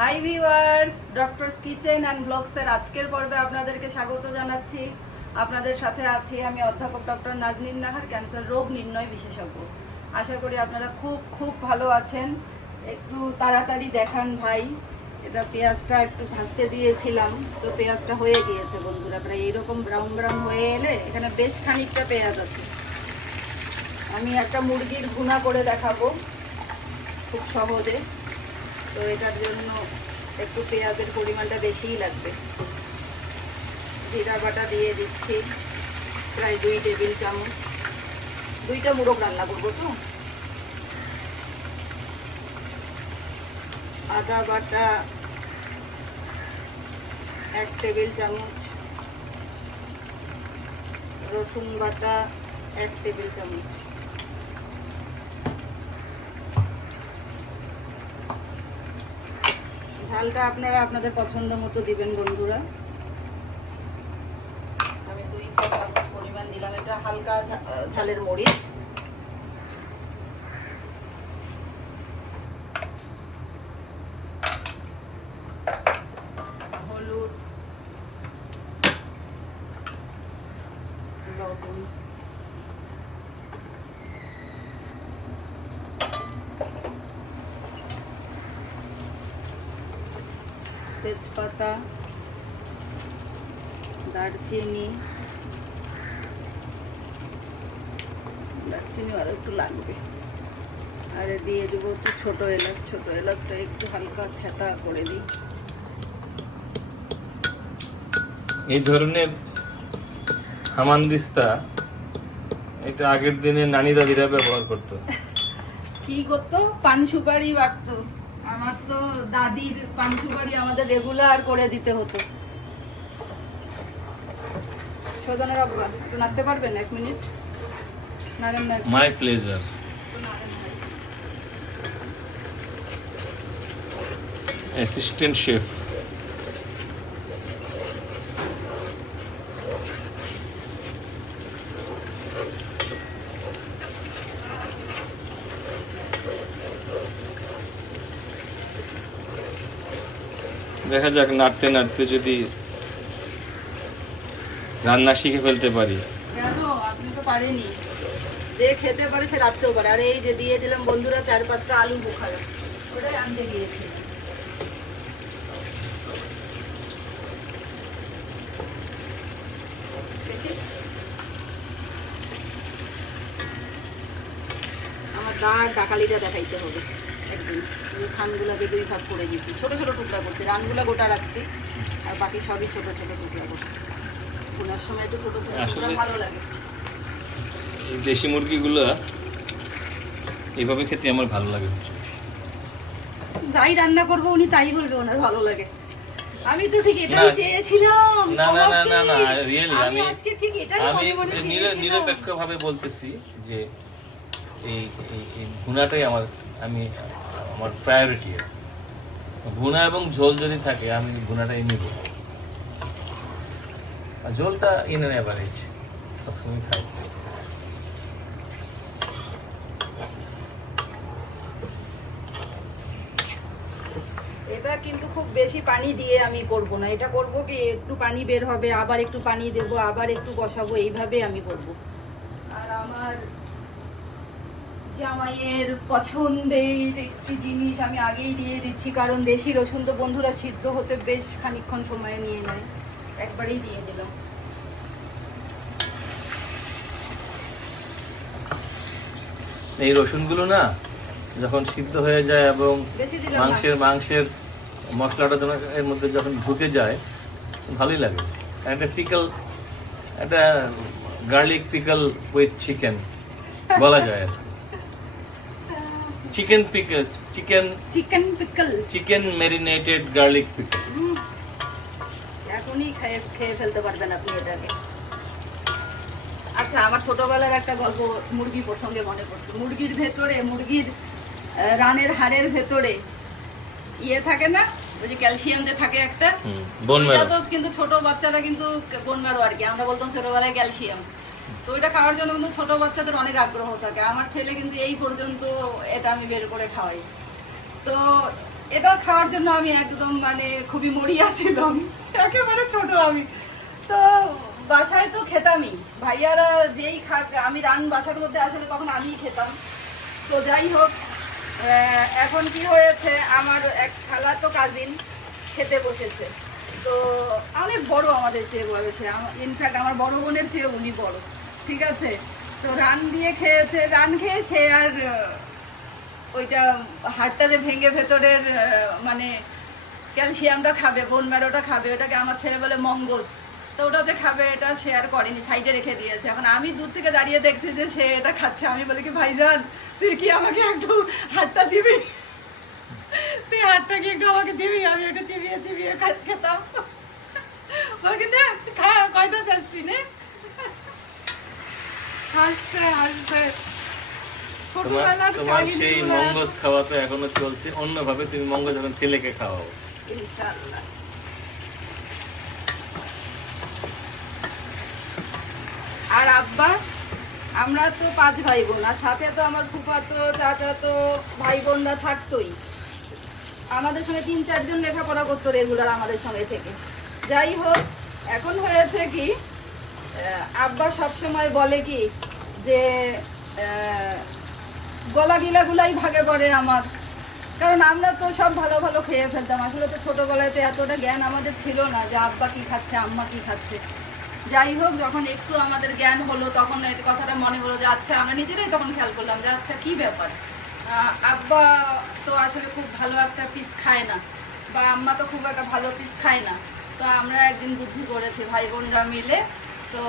High viewers, doctors kitchen and ব্লগসের আজকের পর্বে আপনাদেরকে স্বাগত জানাচ্ছি। আপনাদের সাথে আছি আমি অধ্যাপক ডক্টর নাজনীন নাহার, ক্যান্সার রোগ নির্ণয় বিশেষজ্ঞ। আশা করি আপনারা খুব খুব ভালো আছেন। একটু তাড়াতাড়ি দেখান ভাই, এটা পেঁয়াজটা একটু ভাজতে দিয়েছিলাম, তো পেঁয়াজটা হয়ে গিয়েছে বন্ধুরা, প্রায় এইরকম ব্রাউন ব্রাউন হয়ে এলে এখানে বেশ খানিকটা পেঁয়াজ আছে। আমি একটা মুরগির ভুনা করে দেখাবো খুব সহজে, তো এটার জন্য একটু পেঁয়াজের পরিমাণটা বেশিই লাগবে। জিরা বাটা দিয়ে দিচ্ছি প্রায় 2 টেবিল চামচ, 2টা মোরগ রান্না করবো তো। আদা বাটা 1 টেবিল চামচ, রসুন বাটা 1 টেবিল চামচ, ঝালটা আপনারা আপনাদের পছন্দ মতো দিবেন বন্ধুরা। আমি 2 চা চামচ পরিমাণ দিলাম, এটা হালকা ঝালের মরিচ। হলুদ, লবণ, তেজপাতা, দারচিনি আরও একটু লাগবে, আর দিয়ে দেবো হচ্ছে ছোটো এলাচ। ছোটো এলাচটা একটু হালকা থেতা করে দিই। এই ধরনের হামানদিস্তা এটা আগের দিনে নানি দাদিরা ব্যবহার করতো। কি করতো? পান সুপারি বাটতো। আমার তো দাদির পান সুপারি আমাদের রেগুলার করে দিতে হতো। সজনের আব্বা একটু নাড়তে পারবেন? 1 মিনিট নাড়েন না। My pleasure. Assistant chef. দেখা যাক নাড়তে নাড়তে যদি রান্না শিখে ফেলতে পারি। কেন? আপনি তো পারেনি। যে খেতে পারে সে রাখতেও পারে। আর এই যে দিয়ে দিলাম বন্ধুরা 4-5টা আলু বোখারা, ওটাই আনতে গিয়েছি। আমার দাগ ডাকালিটা দেখাইতে হবে একদিন। এই খানগুলাকে 2 ভাগ করে দিয়েছি, ছোট ছোট টুকরা করছি, রানগুলা গোটা রাখছি আর বাকি সবই ছোট ছোট টুকরা করছি। ভুনার সময় একটু ছোট ছোট টুকরা ভালো লাগে। এই দেশি মুরগিগুলো এইভাবে খেতে আমার ভালো লাগে। যাই রান্না করবো উনি তাই বলবে ওনার ভালো লাগে। আমি তো ঠিক এটাই চেয়েছিলাম। না না না না না, রিয়েলি আমি আজকে ঠিক এটাই মনে মনে চেয়েছিলাম। নিরপেক্ষভাবে বলতেছি যে এই ভুনাটাই আমার প্রায়োরিটি। ভুনা এবং ঝোল যদি থাকে আমি ভুনাটাই নিব, আর ঝোলটা ইন অ্যান এভারেজ সবসময় খাই। এটা কিন্তু খুব বেশি পানি দিয়ে আমি করব না। এটা করব কি, একটু পানি বের হবে, আবার একটু পানি দেব, আবার একটু বসাবো, এইভাবে আমি করব। আর আমার জামাইয়ের পছন্দের একটি জিনিস আমি আগেই দিয়ে দিচ্ছি, কারণ দেশি রসুন তো বন্ধুরা সিদ্ধ হতে বেশ খানিকক্ষণ সময় নিয়ে নেয়। একবারেই দিয়ে দিলাম। এই রসুনগুলো না যখন সিদ্ধ হয়ে যায় এবং বেশি দিলাম না। মাংসের মশলাটা যখন এর মধ্যে যখন ঢুকে যায় ভালোই লাগে। একটা পিকল, একটা গার্লিক পিকল উইথ চিকেন বলা যায় আর chicken pickle, chicken marinated garlic pickle. এখনই খেয়ে ফেলতে পারবেন আপনি এটাকে। আচ্ছা, আমার ছোটবেলার একটা গল্প মুরগি প্রসঙ্গে মনে পড়ছে। মুরগির ভেতরে, মুরগির রানের হাড়ের ভেতরে ইয়ে থাকে না, ওই যে ক্যালসিয়াম যে থাকে একটা, ওইটা তো কিন্তু ছোট বাচ্চারা কিন্তু বোন মারো আর কি, আমরা বলতাম ছোটবেলায় ক্যালসিয়াম। তো ওইটা খাওয়ার জন্য কিন্তু ছোট বাচ্চাদের অনেক আগ্রহ থাকে। আমার ছেলে কিন্তু এই পর্যন্ত এটা আমি বের করে খাওয়াই। তো এটা খাওয়ার জন্য আমি একদম মানে খুবই মরিয়া ছিলাম, একেবারে ছোট আমি তো। বাসায় তো খেতামই, ভাইয়ারা যেই খাক, আমি বাসার মধ্যে আসলে তখন আমিই খেতাম। তো যাই হোক, এখন কি হয়েছে, আমার এক খালাতো কাজিন খেতে বসেছে। তো অনেক বড় আমাদের চেয়ে বয়সে, ইনফ্যাক্ট আমার বড় বোনের চেয়ে উনি বড়, ঠিক আছে। তো রান দিয়ে খেয়েছে, রান খেয়ে সে আর ওইটা হাড়টা যে ভেঙে ভেতরের মানে ক্যালসিয়ামটা খাবে, বোন ম্যারোটা খাবে, ওটাকে আমার ছেলে বলে মঙ্গস, তো ওটা যে খাবে এটা শেয়ার করেনি, সাইডে রেখে দিয়েছে। এখন আমি দূর থেকে দাঁড়িয়ে দেখছি যে সে এটা খাচ্ছে, আমি বলি কি ভাইজান তুই কি আমাকে একটু হাতটা দিবি, তুই হাতটা কি একটু আমাকে দিবি, আমি একটু চিবিয়ে চিবিয়ে খেতাম। বলে কি না খা, কয়টা চাস তুই নে। হাসতে হাসতে তোমার সেই মঙ্গস খাওয়া তো এখনো চলছে, অন্যভাবে তুমি মঙ্গস যখন ছেলেকে খাওয়াও ইনশাআল্লাহ। আর আব্বা, আমরা তো 5 ভাই বোন, আর সাথে তো আমার ফুফাতো চাচাতো ভাই বোনরা থাকতোই। আমাদের সঙ্গে 3-4 জন লেখাপড়া করতো রেগুলার আমাদের সঙ্গে থেকে। যাই হোক, এখন হয়েছে কি, আব্বা সবসময় বলে কি যে গলা গিলাগুলাই ভাগে পড়ে আমার, কারণ আমরা তো সব ভালো ভালো খেয়ে ফেলতাম। আসলে তো ছোটোবেলায় তো এতটা জ্ঞান আমাদের ছিল না যে আব্বা কী খাচ্ছে, আম্মা কী খাচ্ছে। যাই হোক, যখন একটু আমাদের জ্ঞান হলো তখন এই কথাটা মনে হলো যে আচ্ছা, আমরা নিজেরাই তখন খেয়াল করলাম যে আচ্ছা কী ব্যাপার, আব্বা তো আসলে খুব ভালো একটা পিস খায় না, বা আম্মা তো খুব একটা ভালো পিস খায় না। তো আমরা একদিন বুদ্ধি করেছি ভাই বোনরা মিলে, তো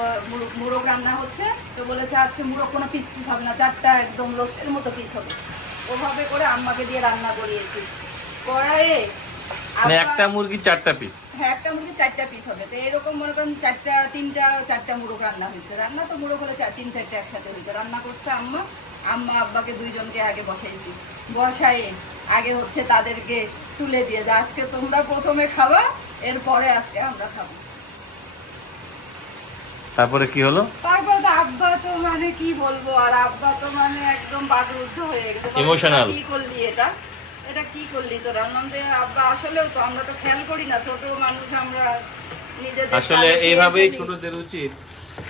মোরগ রান্না হচ্ছে, তো বলেছে আজকে মোরগ কোনো পিস পিস হবে না, 4টা একদম রোস্টের মতো পিস হবে। ওভাবে করে আম্মাকে দিয়ে রান্না করিয়েছি। কড়াইয়ে একটা মুরগি 4টা পিস, হ্যাঁ একটা মুরগি 4টা পিস হবে। তো এরকম মনে করেন 4টা মোরগ রান্না হয়েছে। রান্না তো মোরগ হলে 3-4টা একসাথে হয়েছে। রান্না করছে আম্মা, আব্বাকে 2 জনকে আগে বসাইছি। বসায়ে আগে হচ্ছে তাদেরকে তুলে দিয়ে যে আজকে তোমরা প্রথমে খাবা, এরপরে আজকে আমরা খাবো। তারপরে কি হলো? তারপরে তো আব্বা তো মানে কি বলবো, আর আব্বা তো মানে একদম বাকরুদ্ধ হয়ে গেছে, ইমোশনাল। কি করলি এটা কি করলি তোরা। বললাম যে আব্বা আসলেও তো আমরা তো খেয়াল করি না, ছোট মানুষ আমরা, নিজেদের আসলে এইভাবেই ছোটদের উচিত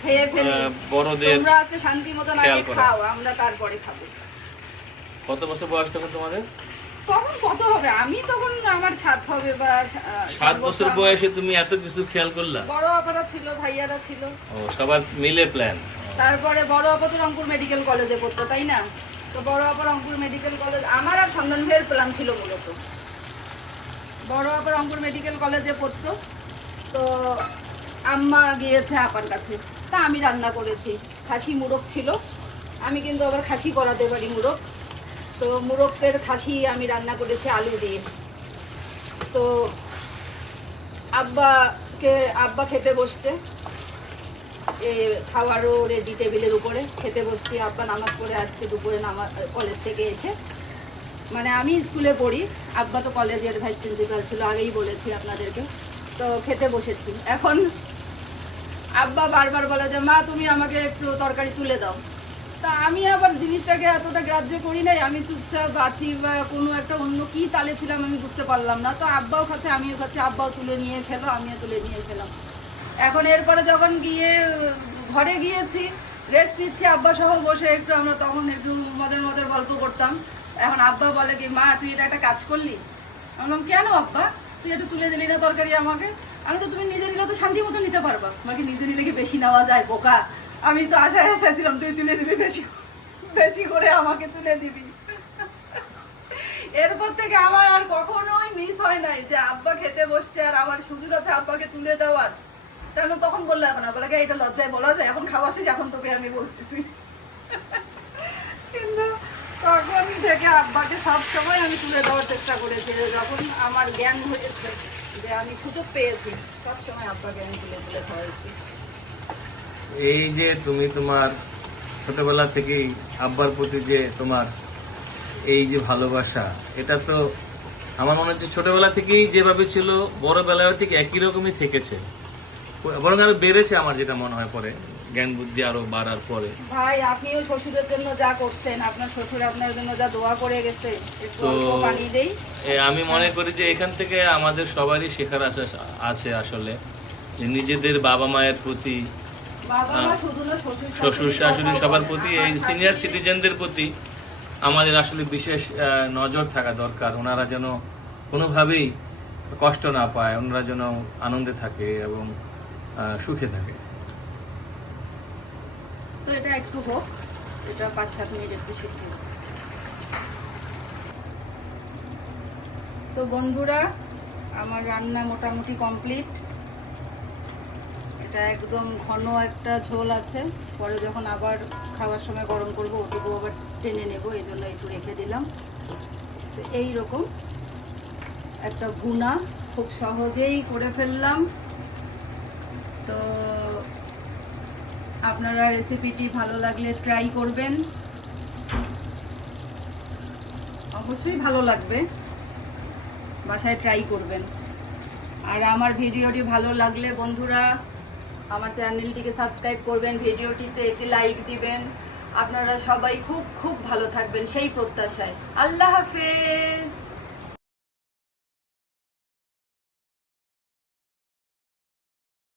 খেয়ে ফেলি, বড়দের তোমরা আজকে শান্তি মতন আগে খাও, আমরা তারপরে খাবো। কত বছর বয়স তখন তোমাদের? তখন কত হবে, আমি তখন আমার 7 হবে বা 7 বছর বয়সে তুমি এত কিছু খেয়াল করলা? বড় আপারা ছিল, ভাইয়ারা ছিল, ও সবার মিলে প্ল্যান। তারপরে বড় আপা তো রংপুর মেডিকেল কলেজে পড়তো, তাই না? তো বড় আপা রংপুর মেডিকেল কলেজ, আমার আর সন্ধান ভাইয়ের প্ল্যান ছিল মূলত। বড় আপা রংপুর মেডিকেল কলেজে পড়তো, তো আম্মা গিয়েছে আপার কাছে, তা আমি রান্না করেছি। খাসি মোরগ ছিল, আমি কিন্তু আবার খাসি করাতে পারি মোরগ। তো মোরগের খাসি আমি রান্না করেছি আলু দিয়ে। তো আব্বা খেতে বসছে, খাওয়ারও রেডি টেবিলের উপরে খেতে বসছি। আব্বা নামাজ পড়ে আসছে দুপুরে, কলেজ থেকে এসে, মানে আমি স্কুলে পড়ি, আব্বা তো কলেজের ভাইস প্রিন্সিপাল ছিল, আগেই বলেছি আপনাদেরকে। তো খেতে বসেছি, এখন আব্বা বারবার বলে যে মা তুমি আমাকে একটু তরকারি তুলে দাও। তা আমি আবার জিনিসটাকে এতটা গ্রাহ্য করি নাই, আমি চুপচাপ আছি বা কোনো একটা অন্য কি তালে ছিলাম আমি বুঝতে পারলাম না। তো আব্বাও খাচ্ছে আমিও খাচ্ছি, আব্বাও তুলে নিয়ে খেলো, আমিও তুলে নিয়ে খেলাম। এখন এরপরে যখন গিয়ে ঘরে গিয়েছি, রেস্ট নিচ্ছি আব্বা সহ বসে, একটু আমরা তখন একটু মজার মজার গল্প করতাম। এখন আব্বা বলে কি মা তুই এটা একটা কাজ করলি। আমি বললাম কেন আব্বা, তুই একটু তুলে দিলি না তরকারি আমাকে। আমি তো তুমি নিজে নিলে তো শান্তি মতো নিতে পারবা, আমাকে নিজে নিলে কি বেশি নেওয়া যায় বোকা, আমি তো আশায় ছিলাম তুই তুলে দিবি, বেশি বেশি করে আমাকে তুলে দিবি। এরপর থেকে আমার আর কখনোই মিস হয় নাই যে আব্বা খেতে বসছে আর আমার সুযোগ আছে আব্বাকে তুলে দেওয়ার। কেন তখন বললে না, বলে এটা লজ্জায় বলা যায়, এখন খাওয়া শেষ, এখন তোকে আমি বলতেছি। কিন্তু তখন থেকে আব্বাকে সবসময় আমি তুলে দেওয়ার চেষ্টা করেছি, যখন আমার জ্ঞান হয়েছে, যে আমি সুযোগ পেয়েছি, সবসময় আব্বাকে আমি তুলে তুলে খাওয়াইছি। এই যে তুমি তোমার ছোটবেলা থেকেই আব্বার প্রতি যে তোমার এই যে ভালোবাসা, এটা তো আমার মনে হচ্ছে ছোটবেলা থেকেই যেভাবে ছিল বড় বেলায়ও ঠিক একই রকমই থেকেছে, বরং আরো বেড়েছে আমার যেটা মনে হয় পরে জ্ঞান বুদ্ধি আরো বাড়ার পরে। ভাই আপনিও শ্বশুরের জন্য যা করছেন, আপনার শ্বশুর আপনার জন্য যা দোয়া করে গেছে, একটু তো অল্প পানি দেই। আমি মনে করি যে এখান থেকে আমাদের সবারই শেখার আছে আসলে, যে নিজেদের বাবা মায়ের প্রতি, বাবা মা শুধু না, শ্বশুর শাশুড়ি সবার প্রতি, এই সিনিয়র সিটিজেনদের প্রতি আমাদের আসলে বিশেষ নজর থাকা দরকার। ওনারা যেন কোনোভাবেই কষ্ট না পায়, ওনারা যেন আনন্দে থাকে এবং সুখে থাকে। তো এটা একটু হোক, এটা 5-7 মিনিট একটু সিদ্ধ হোক। তো বন্ধুরা, আমার রান্না মোটামুটি কমপ্লিট। এটা একদম ঘন একটা ঝোল আছে, পরে যখন আবার খাওয়ার সময় গরম করব ওটুকু আবার টেনে নেব, এই জন্য একটু রেখে দিলাম। তো এইরকম একটা ভুনা খুব সহজেই করে ফেললাম। তো আপনারা রেসিপিটি ভালো লাগলে ট্রাই করবেন, অবশ্যই ভালো লাগবে, বাসায় ট্রাই করবেন। আর আমার ভিডিওটি ভালো লাগলে বন্ধুরা আমার চ্যানেলটিকে সাবস্ক্রাইব করবেন, ভিডিওটিতে একটি লাইক দিবেন। আপনারা সবাই খুব খুব ভালো থাকবেন সেই প্রত্যাশায়। আল্লাহ হাফেজ।